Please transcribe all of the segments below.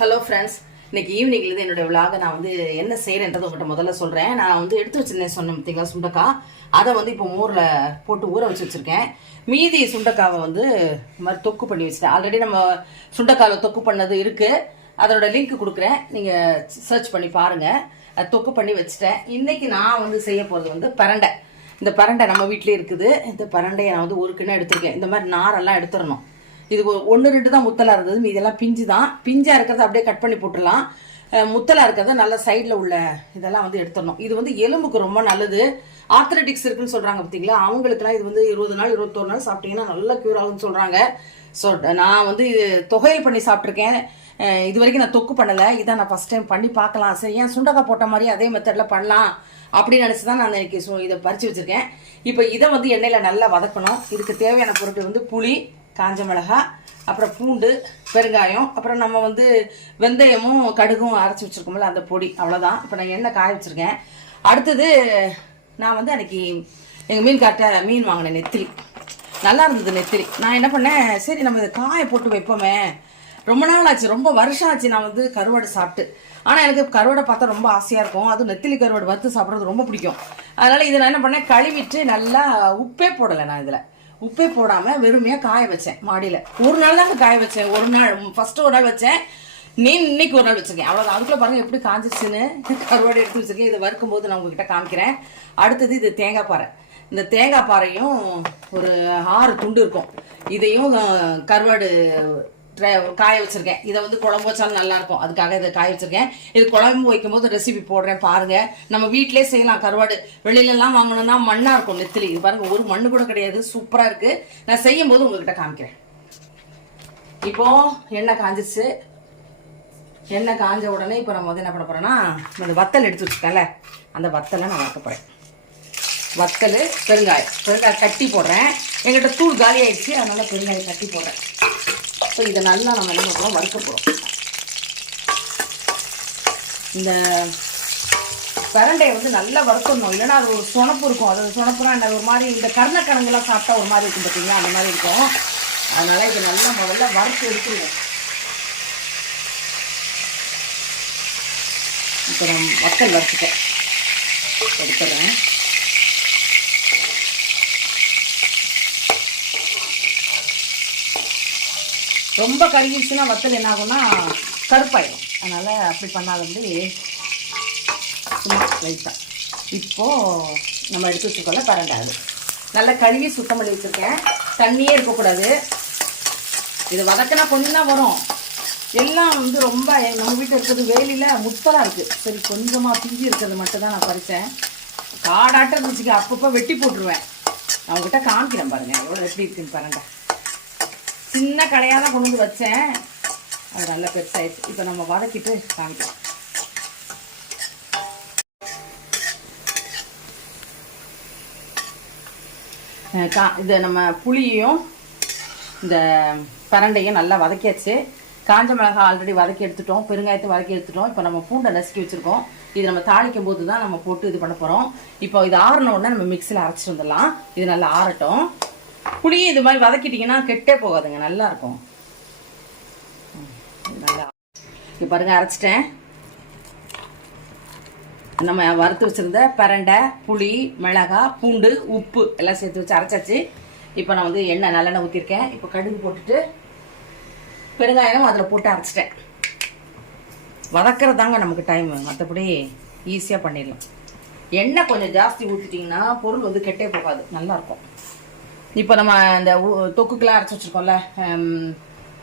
Hello friends இன்னைக்கு ஈவினிங்லேருந்து என்னோட விலாக நான் வந்து என்ன செய்கிறேன்றதை உங்கள்கிட்ட முதல்ல சொல்கிறேன் நான் வந்து எடுத்து வச்சிருந்தேன் சொன்னேன் பார்த்தீங்களா சுண்டக்காய் அதை வந்து இப்போ மோரில் போட்டு ஊற வச்சு வச்சுருக்கேன். மீதி சுண்டக்காவை வந்து இந்த மாதிரி தொக்கு பண்ணி வச்சுட்டேன். ஆல்ரெடி நம்ம சுண்டக்காவில் தொக்கு பண்ணது இருக்குது அதோட லிங்க் கொடுக்குறேன். நீங்கள் சர்ச் பண்ணி பாருங்கள் தொக்கு பண்ணி வச்சுட்டேன். இன்னைக்கு நான் வந்து செய்ய போகிறது வந்து பரண்டை. இந்த பரண்டை நம்ம வீட்டிலே இருக்குது. இந்த பரண்டையை நான் வந்து ஒரு கிண்ணம் எடுத்திருக்கேன். இந்த மாதிரி நாரெல்லாம் எடுத்துடணும். இது ஒன்று ரெண்டு தான் முத்தலாக இருந்தது. மீதெல்லாம் பிஞ்சு தான். பிஞ்சாக இருக்கிறத அப்படியே கட் பண்ணி போட்டுடலாம். முத்தலாக இருக்கிறத நல்லா சைடில் உள்ள இதெல்லாம் வந்து எடுத்துடணும். இது வந்து எலும்புக்கு ரொம்ப நல்லது. ஆத்தலட்டிக்ஸ் இருக்குன்னு சொல்கிறாங்க பார்த்தீங்களா அவங்களுக்குலாம் இது வந்து இருபது நாள் இருபத்தோரு நாள் சாப்பிட்டீங்கன்னா நல்லா க்யூர் ஆகும்னு சொல்கிறாங்க ஸோ நான் வந்து இது தொகையல் பண்ணி சாப்பிட்ருக்கேன் இது வரைக்கும் நான் தொக்கு பண்ணலை. இதான் நான் ஃபஸ்ட் டைம் பண்ணி பார்க்கலாம். சரி ஏன் சுண்டக்காய் போட்ட மாதிரி அதே மெத்தடில் பண்ணலாம் அப்படின்னு நினச்சி தான் நான் இன்றைக்கி இதை பறித்து வச்சுருக்கேன். இப்போ இதை வந்து எண்ணெயில் நல்லா வதக்கணும். இதுக்கு தேவையான பொருட்கள் வந்து புளி காஞ்ச மிளகா அப்புறம் பூண்டு பெருங்காயம் அப்புறம் நம்ம வந்து வெந்தயமும் கடுகும் அரைச்சி வச்சுருக்கோம்ல அந்த பொடி. அவ்வளோதான் இப்போ நான் எண்ணெய் காய வச்சுருக்கேன். அடுத்தது நான் வந்து அன்னைக்கு எங்கள் மீன் காட்ட மீன் வாங்கினேன் நெத்திலி. நல்லா இருந்தது நெத்திலி. நான் என்ன பண்ணேன் சரி நம்ம இதை காய போட்டு வைப்போமே. ரொம்ப நாள் ஆச்சு ரொம்ப வருஷம் ஆச்சு நான் வந்து கருவாடு சாப்பிட்டு. ஆனால் எனக்கு கருவாடை பார்த்தா ரொம்ப ஆசையாக இருக்கும். அதுவும் நெத்திலி கருவாடு வறுத்து சாப்பிட்றது ரொம்ப பிடிக்கும். அதனால் இதை நான் என்ன பண்ணேன் கழுவிட்டு நல்லா உப்பே போடலை நான் இதில். உப்பே போடாமல் வெறுமையாக காய வச்சேன் மாடியில். ஒரு நாள் தாங்க காய வச்சேன். ஒரு நாள் ஃபஸ்ட்டு ஒரு நாள் வச்சேன். நீ இன்னைக்கு ஒரு நாள் வச்சிருக்கேன். அவ்வளோதான் அதுக்குள்ள பாருங்க எப்படி காஞ்சிருச்சுன்னு. கருவாடு எடுத்து வச்சிருக்கேன். இதை வறுக்கும் போது நான் உங்ககிட்ட காமிக்கிறேன். அடுத்தது இது தேங்காய் பாறை. இந்த தேங்காய் பாறையும் ஒரு ஆறு துண்டு இருக்கும். இதையும் கருவாடு ட்ரை- காய வச்சிருக்கேன். இதை வந்து குழம்பு வச்சாலும் நல்லா இருக்கும் அதுக்காக இதை காய வச்சிருக்கேன். இது குழம்பு வைக்கும்போது ரெசிபி போடுறேன் பாருங்க. நம்ம வீட்டிலே செய்யலாம். கருவாடு வெளியிலலாம் வாங்கணும்னா மண்ணா இருக்கும் நெத்திலி. இது பாருங்க ஒரு மண்ணு கூட கிடையாது. சூப்பரா இருக்கு. நான் செய்யும் போது உங்ககிட்ட காமிக்கிறேன். இப்போ எண்ணெய் காஞ்சிச்சு எண்ணெய் காஞ்ச உடனே இப்போ நம்ம வந்து என்ன பண்ண போறோம்னா இந்த வத்தல் எடுத்து வச்சுக்கல அந்த வத்தலை நான் வளர்க்க போறேன். வத்தல் பெருங்காயம். பெருங்காயம் கட்டி போடுறேன். எங்கிட்ட தூள் காலி ஆயிடுச்சு அதனால பெருங்காயம் கட்டி போடுறேன். ஸோ இதை நல்லா நம்ம என்ன பண்ணுறோம் வறுக்க போகிறோம் இந்த கரண்டையை வந்து நல்லா வறுக்கணும். இல்லைன்னா அது ஒரு சொனப்பு இருக்கும். அது சொனப்புனா என்ன? ஒரு மாதிரி இந்த கருணக்கிழங்குலாம் சாப்பிட்டா ஒரு மாதிரி இருக்கும் பார்த்தீங்களா அந்த மாதிரி இருக்கும். அதனால் இது நல்லா முதல்ல வறுத்து எடுத்துருவோம். இப்போ நான் வத்தல் வறுத்துட்டேன். எடுத்துடுறேன் ரொம்ப கருகிடுச்சுன்னா வத்தல் என்ன ஆகும்னா கருப்பாயிடும் அதனால் அப்படி பண்ணாதபடி சும்மா லைட்டாக இப்போது நம்ம எடுத்து வச்சுக்கோல பரண்டாது நல்லா கழுவி சுத்தம் பண்ணி வச்சுருக்கேன். தண்ணியே இருக்கக்கூடாது. இது வதக்கினா கொஞ்சம் தான் வரும். எல்லாம் வந்து ரொம்ப நம்ம வீட்டில் இருக்கிறது வேலியில் முத்தலாக இருக்குது சரி கொஞ்சமாக பிஞ்சு இருக்கிறது மட்டும்தான் நான் பறித்தேன் காடாட்டம் இருந்துச்சுக்க அப்பப்போ வெட்டி போட்டுருவேன். நான் காமிக்கிறேன் பாருங்கள் எவ்வளோ எப்படி இருக்குன்னு பரண்டை சின்ன கடையாக தான் கொண்டு வந்து வச்சேன். அது நல்லா பெருசாயிடுச்சு. இப்போ நம்ம வதக்கிட்டு காமிக்கலாம். கா இதை நம்ம புளியையும் இந்த பரண்டையும் நல்லா வதக்கியாச்சு. காஞ்ச மிளகாய் ஆல்ரெடி வதக்கி எடுத்துட்டோம். பெருங்காயத்தை வதக்கி எடுத்துட்டோம். இப்போ நம்ம பூண்டை நசுக்கி வச்சுருக்கோம். இது நம்ம தாளிக்கும் போது தான் நம்ம போட்டு இது பண்ண போகிறோம் இப்போ இது ஆறின உடனே நம்ம மிக்சியில் அரைச்சிட்டு வந்துடலாம். இது நல்லா ஆறட்டும். புளியை இது மாதிரி வதக்கிட்டிங்கன்னா கெட்டே போகாதுங்க நல்லா இருக்கும் நல்லா. இப்போ பாருங்க அரைச்சிட்டேன். நம்ம வறுத்து வச்சிருந்த பரண்டை புளி மிளகாய் பூண்டு உப்பு எல்லாம் சேர்த்து வச்சு அரைச்சாச்சு. இப்போ நான் வந்து எண்ணெய் நல்லெண்ணெய் ஊற்றிருக்கேன் இப்போ கடுகு போட்டுட்டு பெருங்காயம் அதில் போட்டு அரைச்சிட்டேன். வதக்கிறது தாங்க நமக்கு டைம் மற்றபடி ஈஸியாக பண்ணிடலாம். எண்ணெய் கொஞ்சம் ஜாஸ்தி ஊற்றிட்டிங்கன்னா பொருள் வந்து கெட்டே போகாது. நல்லாயிருக்கும். இப்போ நம்ம இந்த உ- தொக்குக்கெல்லாம் அரைச்சி வச்சுருக்கோம்ல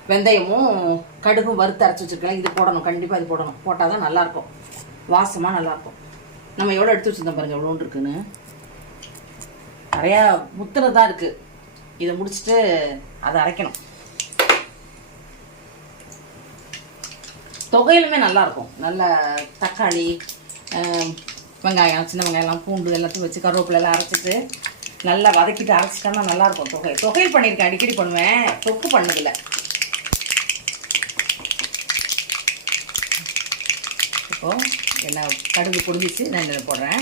வெந்தயமும் கடுகும் வறுத்து அரைச்சி வச்சுருக்கோம் இது போடணும். கண்டிப்பாக இது போடணும். போட்டால் தான் நல்லாயிருக்கும். வாசமாக நல்லாயிருக்கும். நம்ம எவ்வளோ எடுத்து வச்சுருந்தோம் பாருங்கள் எவ்வளோன்னு இருக்குன்னு. நிறையா முத்துனதாக இருக்குது இதை முடிச்சுட்டு அதை அரைக்கணும். தொகையிலுமே நல்லாயிருக்கும். நல்ல தக்காளி வெங்காயம் சின்ன வெங்காயம்லாம் பூண்டு எல்லாத்தையும் வச்சு கருவேப்பிலெல்லாம் அரைச்சிட்டு நல்லா வதக்கிட்டு அரைச்சிட்டோம்னா நல்லா இருக்கும் தொகை. தொகையில் பண்ணியிருக்கேன் அடிக்கடி பண்ணுவேன். தொக்கு பண்ணதில்ல. இப்போ என்ன கடுகு பொடிச்சு நான் இதில் போடுறேன்.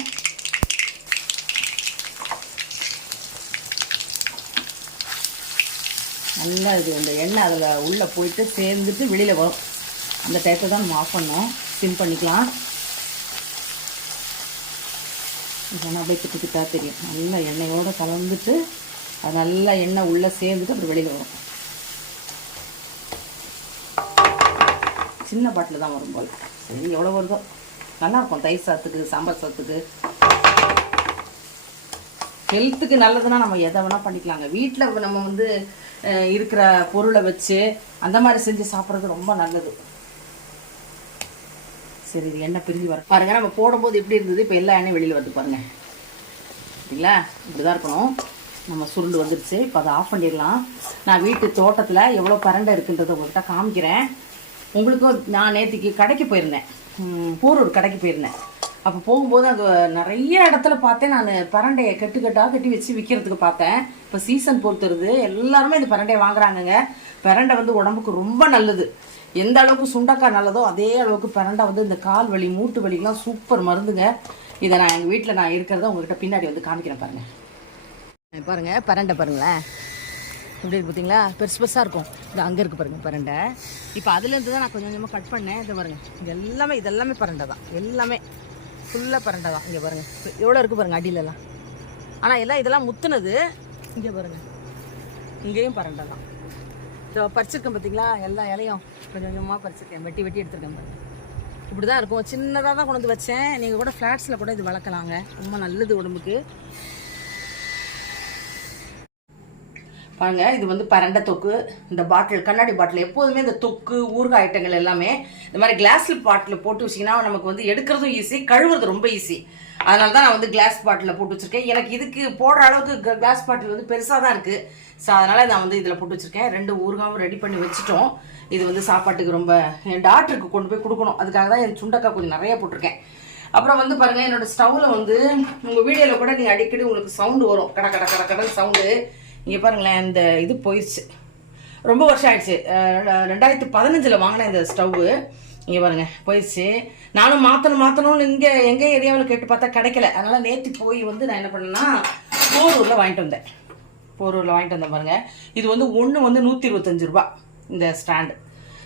நல்லா இது இந்த எண்ணெய் அதில் உள்ளே போயிட்டு சேர்ந்துட்டு வெளியில் வரும். அந்த டயத்தில் தான் நம்ம ஆஃப் பண்ணோம் சிம் பண்ணிக்கலாம். இதெல்லாம் அப்படியே திட்டு தெரியும். நல்லா எண்ணெயோடு கலந்துட்டு அது நல்லா எண்ணெய் உள்ளே சேர்ந்துட்டு அப்புறம் வெளியில் வரும். சின்ன பாட்டில் தான் வரும் போல். சரி எவ்வளோ வருதோ? நல்லாயிருக்கும் தயிர் சாத்துக்கு சாம்பார் சாத்துக்கு ஹெல்த்துக்கு நல்லதுன்னா நம்ம எதை வேணால் பண்ணிக்கலாங்க. வீட்டில் நம்ம வந்து இருக்கிற பொருளை வச்சு அந்த மாதிரி செஞ்சு சாப்பிட்றது ரொம்ப நல்லது. சரி இது எண்ணெய் பிரிஞ்சு வர பாருங்க நம்ம போடும்போது எப்படி இருந்தது? இப்போ எல்லா எண்ணெயும் வெளியில் வந்து பாருங்க. சரிங்களா? இப்படி தான் இருக்கணும். நம்ம சுருண்டு வந்துடுச்சு இப்போ அதை ஆஃப் பண்ணிடலாம். நான் வீட்டு தோட்டத்தில் எவ்வளோ பரண்டை இருக்குன்றதை உங்கள்கிட்ட காமிக்கிறேன். உங்களுக்கும் நான் நேற்றுக்கு கடைக்கு போயிருந்தேன். போரூர் கடைக்கு போயிருந்தேன். அப்போ போகும்போது அங்கே நிறைய இடத்துல பார்த்தேன். நான் பரண்டையை கட்டு கட்டாக கட்டி வச்சு விற்கிறதுக்கு பார்த்தேன். இப்போ சீசன் பொறுத்துருது. எல்லாருமே இந்த பரண்டையை வாங்குறாங்கங்க. பரண்டை வந்து உடம்புக்கு ரொம்ப நல்லது. எந்த அளவுக்கு சுண்டக்காய் நல்லதோ அதே அளவுக்கு பரண்டை வந்து இந்த கால் வலி மூட்டு வலிக்கெலாம் சூப்பர் மருந்துங்க. இதை நான் எங்கள் வீட்டில் நான் இருக்கிறத உங்கள்கிட்ட பின்னாடி வந்து காமிக்கிறேன் பாருங்கள் பாருங்கள் பரண்டை பாருங்களேன் இப்படி இருக்கு பார்த்தீங்களா பெருசு பெருசாக இருக்கும். இது அங்கே இருக்கு பாருங்கள் பரண்டை இப்போ அதுலேருந்து தான் நான் கொஞ்சம் கொஞ்சமாக கட் பண்ணேன். இதை பாருங்கள் இது எல்லாமே இது எல்லாமே பரண்டை தான். எல்லாமே ஃபுல்லாக பரண்டை தான். இங்கே பாருங்கள் எவ்வளோ இருக்குது பாருங்கள் அடியிலலாம். ஆனால் எல்லாம் இதெல்லாம் முத்துனது இங்கே பாருங்கள் இங்கேயும் பரண்டை தான். இதோ பறிச்சிருக்கேன் பார்த்தீங்களா எல்லா இலையும் கொஞ்சம் கொஞ்சமாக பறிச்சிருக்கேன். வெட்டி வெட்டி எடுத்துருக்கேன் இப்படி தான் இருக்கும். சின்னதாக தான் கொண்டு வந்து வச்சேன். நீங்கள் கூட ஃப்ளாட்ஸில் கூட இது வளர்க்கலாங்க. ரொம்ப நல்லது உடம்புக்கு. பாருங்க இது வந்து பரண்டை தொக்கு. இந்த பாட்டில் கண்ணாடி பாட்டில் எப்போதுமே இந்த தொக்கு ஊறுகாய் ஐட்டங்கள் எல்லாமே இந்த மாதிரி கிளாஸில் பாட்டில் போட்டு வச்சிங்கன்னா நமக்கு வந்து எடுக்கிறதும் ஈஸி கழுவுறது ரொம்ப ஈஸி அதனால தான் நான் வந்து கிளாஸ் பாட்டில் போட்டு வச்சுருக்கேன். எனக்கு இதுக்கு போடுற அளவுக்கு கிளாஸ் பாட்டில் வந்து பெருசாக தான் இருக்குது ஸோ அதனால் நான் வந்து இதில் போட்டு வச்சுருக்கேன். ரெண்டு ஊறுகாவும் ரெடி பண்ணி வச்சுட்டோம். இது வந்து சாப்பாட்டுக்கு ரொம்ப என் டாக்டருக்கு கொண்டு போய் கொடுக்கணும். அதுக்காக தான் என் சுண்டக்காய் கொஞ்சம் நிறைய போட்டிருக்கேன். அப்புறம் வந்து பாருங்கள் என்னோட ஸ்டவ்வில் வந்து உங்கள் வீடியோவில் கூட நீங்கள் அடிக்கடி உங்களுக்கு சவுண்டு வரும். கட கட கட கடன் சவுண்டு இங்கே பாருங்களேன் இந்த இது போயிடுச்சு. ரொம்ப வருஷம் ஆயிடுச்சு. ரெண்டாயிரத்து பதினஞ்சில் வாங்கினேன் இந்த ஸ்டவ்வு இங்கே பாருங்க போயிடுச்சு. நானும் மாற்றணும் மாற்றணும்னு இங்கே எங்கள் ஏரியாவில் கேட்டு பார்த்தா கிடைக்கல. அதனால் நேற்று போய் வந்து நான் என்ன பண்ணேன்னா போரூரில் வாங்கிட்டு வந்தேன். போரூரில் வாங்கிட்டு வந்தேன் பாருங்க. இது வந்து ஒன்று வந்து நூற்றி இருபத்தஞ்சு ரூபா இந்த ஸ்டாண்டு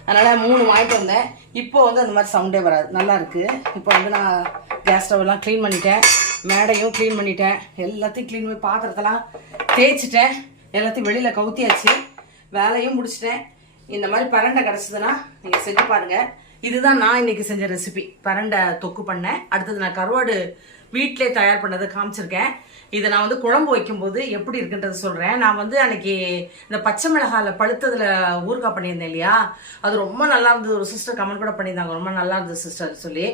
அதனால் மூணு வாங்கிட்டு வந்தேன். இப்போ வந்து அந்த மாதிரி சவுண்டே வராது. நல்லாயிருக்கு இப்போ வந்து நான் கேஸ் ஸ்டவ்லாம் க்ளீன் பண்ணிட்டேன். மேடையும் க்ளீன் பண்ணிட்டேன். எல்லாத்தையும் க்ளீன் பண்ணி பாத்திரத்தெல்லாம் தேய்ச்சிட்டேன். எல்லாத்தையும் வெளியில் கவுத்தியாச்சு. வேலையும் முடிச்சிட்டேன். இந்த மாதிரி பரண்டை கிடச்சிதுன்னா நீங்கள் செஞ்சு பாருங்கள் இதுதான் நான் இன்னைக்கு செஞ்ச ரெசிபி பரண்டை தொக்கு பண்ணேன். அடுத்தது நான் கருவாடு வீட்டிலே தயார் பண்ணதை காமிச்சிருக்கேன். இதை நான் வந்து குழம்பு வைக்கும்போது எப்படி இருக்குன்றது சொல்கிறேன் நான் வந்து அன்னைக்கு இந்த பச்சை மிளகாவில் பழுத்ததில் ஊறுகாய் பண்ணியிருந்தேன் இல்லையா? அது ரொம்ப நல்லா இருந்தது. ஒரு சிஸ்டர் கமெண்ட் கூட பண்ணியிருந்தாங்க. ரொம்ப நல்லா இருந்தது சிஸ்டர் சொல்லி.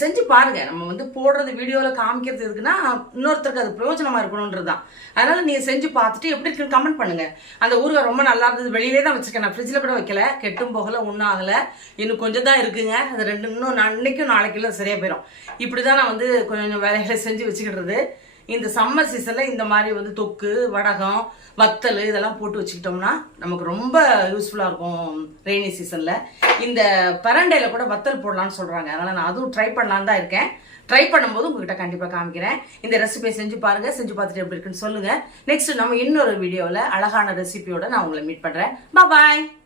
செஞ்சு பாருங்க. நம்ம வந்து போடுறது வீடியோவில் காமிக்கிறது இருக்குன்னா இன்னொருத்தருக்கு அது பிரயோஜனமா இருக்கணுன்றது தான் அதனால நீங்கள் செஞ்சு பார்த்துட்டு எப்படி இருக்குன்னு கமெண்ட் பண்ணுங்க. அந்த ஊருக ரொம்ப நல்லா இருந்தது. வெளியிலே தான் வச்சிருக்கேன். நான் ஃப்ரிட்ஜில் கூட வைக்கல. கெட்டும் போகல ஒன்றும் ஆகலை. இன்னும் கொஞ்சம் தான் இருக்குங்க. அது ரெண்டு இன்னும் அன்னைக்கும் இன்னைக்கும் நாளைக்குள்ள சரியாக போயிடும் இப்படி தான் நான் வந்து கொஞ்சம் வேலைகளை செஞ்சு வச்சுக்கிடுறது. இந்த சம்மர் சீசனில் இந்த மாதிரி வந்து தொக்கு வடகம் வத்தல் இதெல்லாம் போட்டு வச்சுக்கிட்டோம்னா நமக்கு ரொம்ப யூஸ்ஃபுல்லாக இருக்கும் ரெய்னி சீசனில் இந்த பரண்டையில் கூட வத்தல் போடலான்னு சொல்கிறாங்க அதனால் நான் அதுவும் ட்ரை பண்ணலான்னு தான் இருக்கேன். ட்ரை பண்ணும்போது உங்ககிட்ட கண்டிப்பாக காமிக்கிறேன். இந்த ரெசிபியை செஞ்சு பாருங்கள் செஞ்சு பார்த்துட்டு எப்படி இருக்குன்னு சொல்லுங்கள் நெக்ஸ்ட் நம்ம இன்னொரு வீடியோவில் அழகான ரெசிபியோட நான் உங்களை மீட் பண்ணுறேன் பாய்